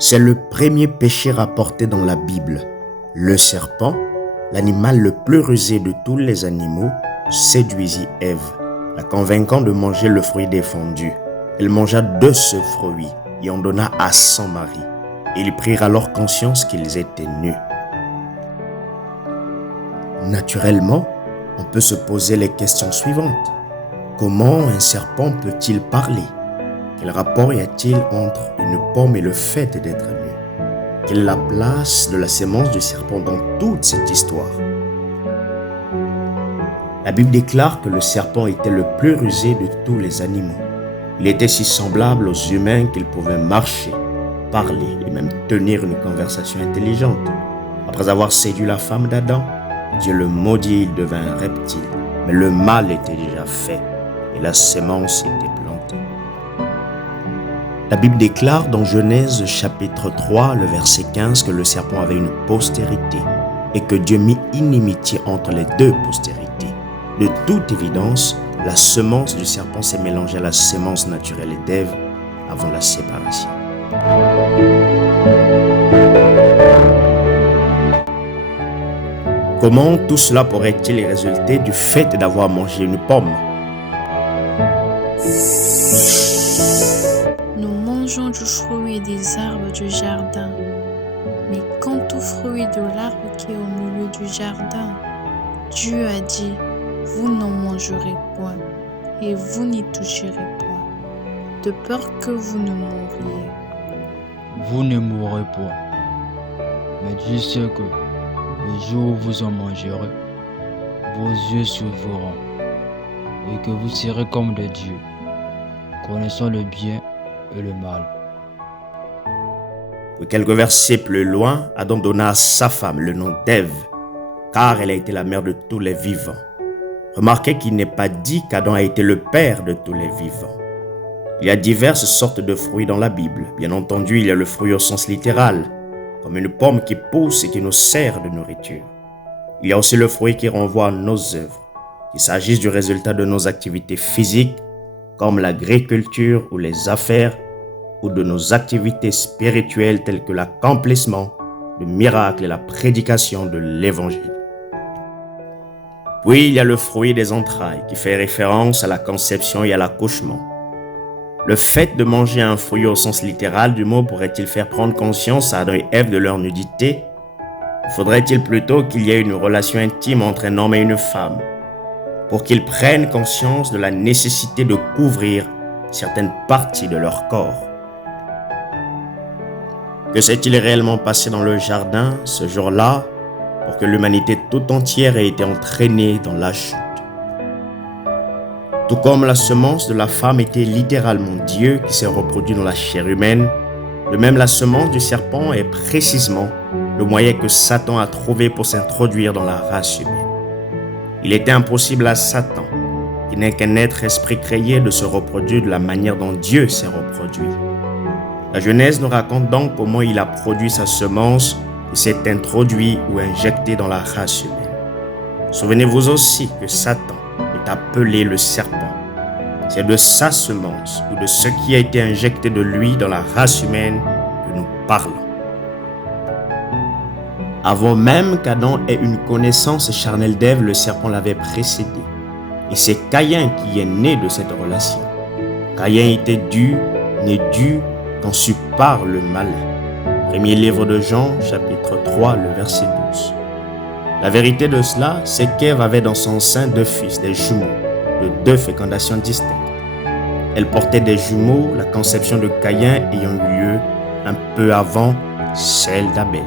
C'est le premier péché rapporté dans la Bible. Le serpent, l'animal le plus rusé de tous les animaux, séduisit Ève, la convainquant de manger le fruit défendu. Elle mangea de ce fruit et en donna à son mari. Ils prirent alors conscience qu'ils étaient nus. Naturellement, on peut se poser les questions suivantes. Comment un serpent peut-il parler? Quel rapport y a-t-il entre une pomme et le fait d'être nu? Quelle est la place de la sémence du serpent dans toute cette histoire? La Bible déclare que le serpent était le plus rusé de tous les animaux. Il était si semblable aux humains qu'il pouvait marcher, parler et même tenir une conversation intelligente. Après avoir séduit la femme d'Adam, Dieu le maudit, il devint un reptile. Mais le mal était déjà fait et la sémence était plantée. La Bible déclare dans Genèse chapitre 3, le verset 15, que le serpent avait une postérité et que Dieu mit inimitié entre les deux postérités. De toute évidence, la semence du serpent s'est mélangée à la sémence naturelle d'Ève avant la séparation. Comment tout cela pourrait-il résulter du fait d'avoir mangé une pomme? Nous mangeons du fruit des arbres du jardin. Mais quant au fruit de l'arbre qui est au milieu du jardin, Dieu a dit, vous n'en mangerez point, et vous n'y toucherez point, de peur que vous ne mouriez. Vous ne mourrez point. Mais Dieu sait que le jour où vous en mangerez, vos yeux s'ouvriront, et que vous serez comme des dieux, connaissant le bien et le mal. Quelques versets plus loin, Adam donna à sa femme le nom d'Ève, car elle a été la mère de tous les vivants. Remarquez qu'il n'est pas dit qu'Adam a été le père de tous les vivants. Il y a diverses sortes de fruits dans la Bible. Bien entendu, il y a le fruit au sens littéral, comme une pomme qui pousse et qui nous sert de nourriture. Il y a aussi le fruit qui renvoie à nos œuvres, qu'il s'agisse du résultat de nos activités physiques, comme l'agriculture ou les affaires, ou de nos activités spirituelles telles que l'accomplissement de miracles et la prédication de l'Évangile. Puis il y a le fruit des entrailles qui fait référence à la conception et à l'accouchement. Le fait de manger un fruit au sens littéral du mot pourrait-il faire prendre conscience à Adam et Ève de leur nudité? Faudrait-il plutôt qu'il y ait une relation intime entre un homme et une femme pour qu'ils prennent conscience de la nécessité de couvrir certaines parties de leur corps? Que s'est-il réellement passé dans le jardin ce jour-là pour que l'humanité tout entière ait été entraînée dans la chute? Tout comme la semence de la femme était littéralement Dieu qui s'est reproduit dans la chair humaine, de même la semence du serpent est précisément le moyen que Satan a trouvé pour s'introduire dans la race humaine. Il était impossible à Satan, qui n'est qu'un être esprit créé, de se reproduire de la manière dont Dieu s'est reproduit. La Genèse nous raconte donc comment il a produit sa semence et s'est introduit ou injecté dans la race humaine. Souvenez-vous aussi que Satan est appelé le serpent. C'est de sa semence ou de ce qui a été injecté de lui dans la race humaine que nous parlons. Avant même qu'Adam ait une connaissance charnelle d'Ève, le serpent l'avait précédé. Et c'est Caïn qui est né de cette relation. Caïn était né dû, conçu par le malin. Premier livre de Jean, chapitre 3, le verset 12. La vérité de cela, c'est qu'Ève avait dans son sein deux fils, des jumeaux, de deux fécondations distinctes. Elle portait des jumeaux, la conception de Caïn ayant eu lieu un peu avant celle d'Abel.